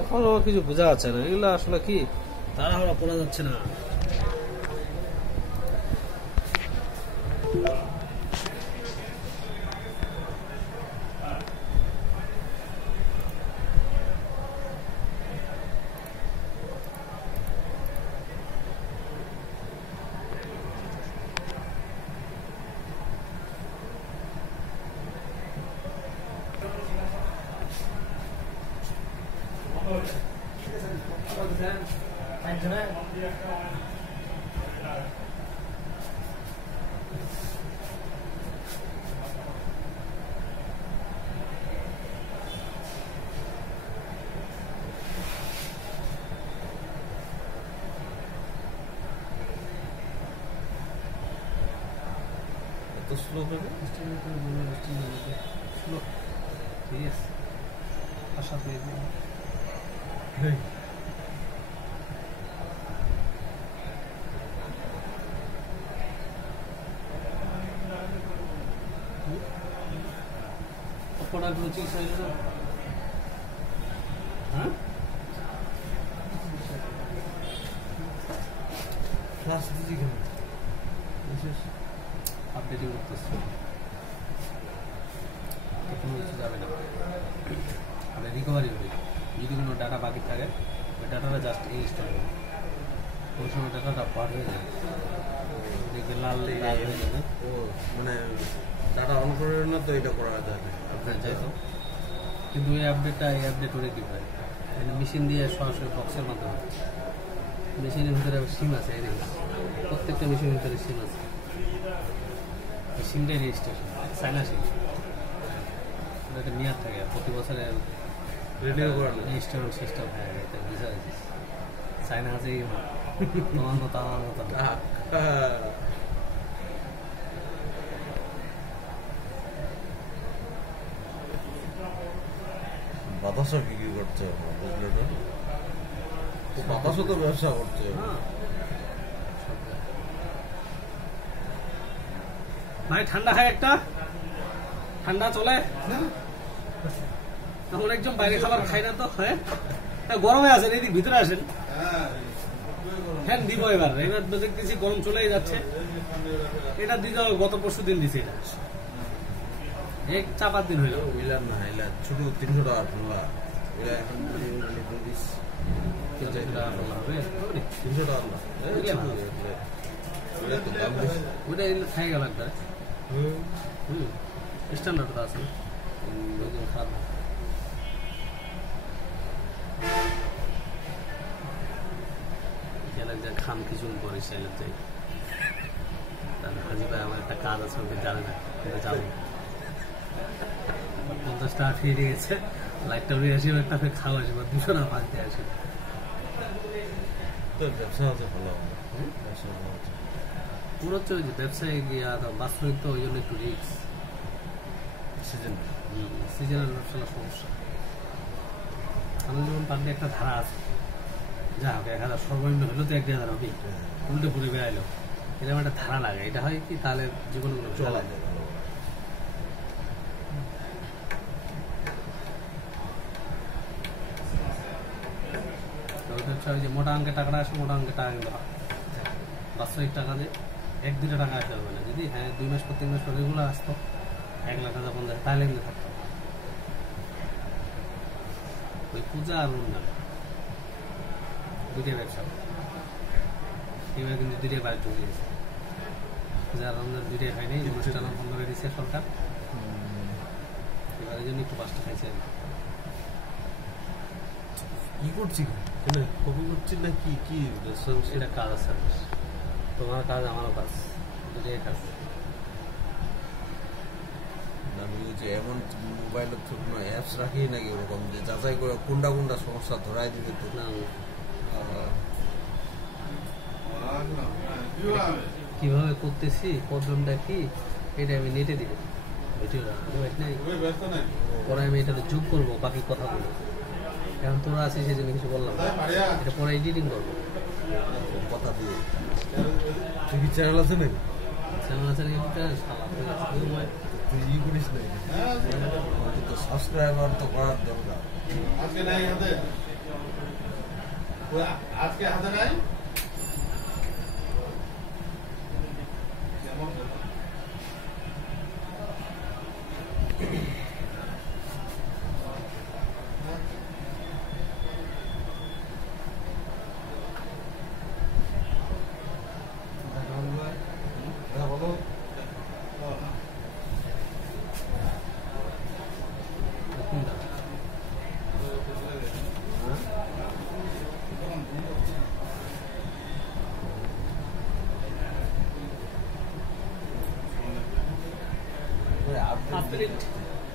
এখনো কিছু বোঝা যাচ্ছে না, এগুলো আসলে কি তাড়াহুড়া করা যাচ্ছে না। স্লো করে স্লো, ঠিক আছে। আশা করি প্রোডাক্টগুলো চিজ হয়ে যাবে। হ্যাঁ, ক্লাস দিচ্ছি কেন বিশেষ আপডেটিং করতেছে, কোনো কিছু যাবে না। আপনি রিকভারি হবে, যদি কোনো ডাটা বাকি থাকে ওই ডাটাটা জাস্ট ইনস্টল হবে, ওই সময় ডাটাটা পার হয়ে যাবে, দেখবে লাল লাল হয়ে যাবে। ও মানে ডাটা অন করে না তো এটা করা যাবে আপনার চাই তো, কিন্তু এই আপডেট করে কী হয় মেশিন দিয়ে সরাসরি বক্সের মাধ্যমে। মেশিনের ভিতরে সিম আছে, এই দেখুন প্রত্যেকটা মেশিনের ভিতরে সিম আছে, সিমটাই রেজিস্ট্রেশন চায়না সিম, একটা মেয়াদ থাকে প্রতি বছরে রেজিস্ট্রেশন সিস্টেম হয়ে গেছে। বুঝা গেছে চায়না আছে তোমার মতো আমার মতো বাতাসও বিক্রি করছে, বাতাসও তো ব্যবসা করছে। ভাই ঠান্ডা খায় একটা, ঠান্ডা চলে এখন, একজন বাইরে খাবার খাই না তো। হ্যাঁ গরমে আছেন, এদিক ভিতরে আসেন, ফ্যান দিব এবার দেখতেছি গরম চলেই যাচ্ছে। এটা দিতে হবে, গত পরশু দিন দিছি, এটা এক 4-5 দিন হইল। মিলার না এলা ছোট 300 টাকা ঠান্ডা, এটা এখন 300 টাকা না, ওইটা খাই গেল একবার। স্ট্যান্ডার্ড আছে না, খারাপ খাম কিছু পরে সেলে যাই। হাজি ভাই আমার একটা কাজ আছে, ওকে জানে না, যাবো 50 টাকা ফিরে গেছে, লাইটটা উড়ে আসি একটা খাওয়া আসবে 200 টাকা পাঁচতে আসে। ব্যবসা আছে ভালো, পুরো হচ্ছে ওই যে ব্যবসায় গিয়ে বাস্তবিক তো ওই জন্য একটু রিস্ক, সিজনাল ব্যবসার সমস্যা। আমি যেমন পান্ডে একটা ধারা আছে, যা হোক 1000 সর্বনিম্ন হলেও তো 1000 হবে, উল্টে পুরে বেড়াইলো, এরকম একটা ধারা লাগে। এটা হয় কি তাহলে জীবনে কোনো চলা যায়। ওই যে মোটা অঙ্কের টাকাটা আসে, মোটা অঙ্কের টাকা কিন্তু বাস্তবিক টাকা দিয়ে 1-2 টাকা আসতে হবে না। যদি 2 মাস পর 3 মাস পর রেগুলার আসতো 1,50,000 তাহলে কিন্তু থাকতো। ওই পূজা আর রমজান দুইটাই ব্যবসা, এবার কিন্তু দুইটাই বাইরে চলে গেছে। পূজা আর রমজান দুইটাই হয়নি, অনুষ্ঠান বন্ধ করে দিচ্ছে সরকার, এবার এই জন্য একটু কষ্ট খাইছে। কি করছি কপি করছি না কি কি সেটা কাজ আছে, তোমার কাজ আমারও কাজ, দুটোই কাজ। আমি যে এমন মোবাইলের কোনো অ্যাপস রাখি নাকি ওরকম যে যাচাই করে কোনটা কোনটা সমস্যা ধরাই দিবে তো না। কিভাবে করতেছি, প্রবলেমটা কি, এটা আমি নেটে দিব ভিডিওটা, পরে আমি এটা যোগ করবো বাকি কথাগুলো। এখন তোরা আছিস সেই জন্য কিছু বললাম, এটা পরে এডিটিং করবো কথা দিয়ে। তুই কি চ্যানেল আছে নাকি? চ্যানেল আছে নাকি? তুই ই করিস না তো সাবস্ক্রাইবার তো করার দরকার আজকে নাই হাতে আজকে হাতে নাই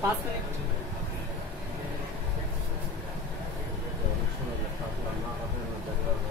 পাঁচ মিনিট অনেক সময় লেখা না হবে না দেখলাম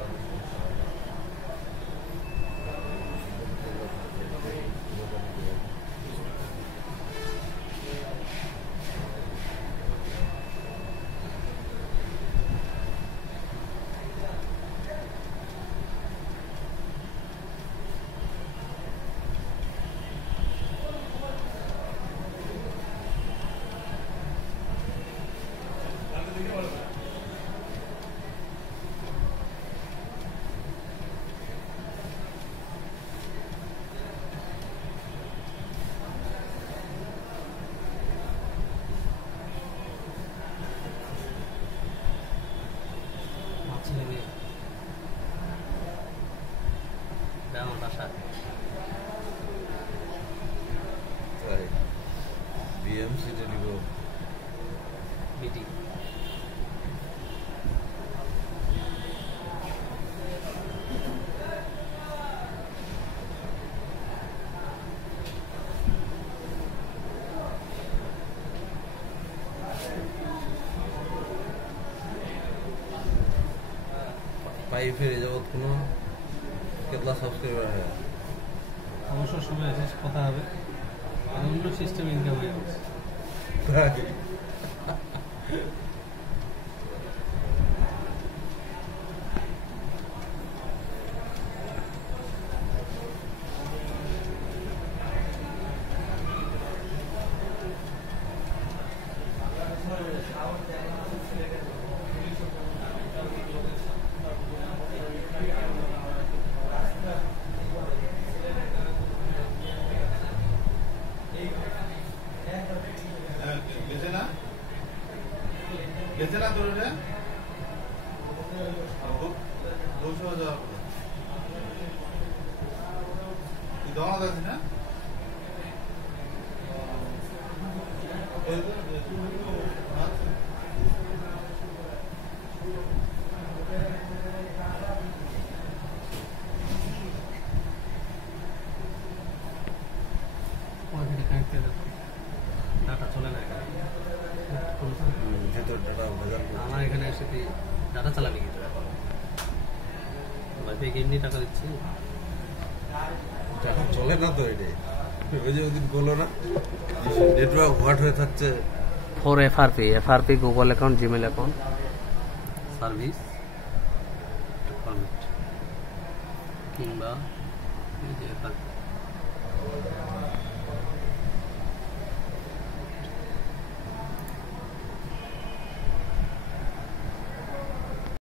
তাই বিএমসি টেলিকম বিটি পাইপের যাবৎ কোনো কেতলা সাবস্ক্রাইবার হয় অবশ্য সময় আছে কথা হবে আর অন্য সিস্টেম ইনকাম হয়ে গেছে গেছে না তোর রে 200,000 তুই দমাত আছিস না ডাটা চলে না ভেতর ডাটা ভেজাল আমার এখানে এসে তুই ডাটা চালাবি কিন্তু এখন ভাই এমনি টাকা দিচ্ছি এখন চলে না তো এটাই ওই যে ওদিন বললো না নেটওয়ার্ক হোয়াট হয়ে থাকছে for FRP Google account Gmail account service permit কিংবা এই যে এফআরপি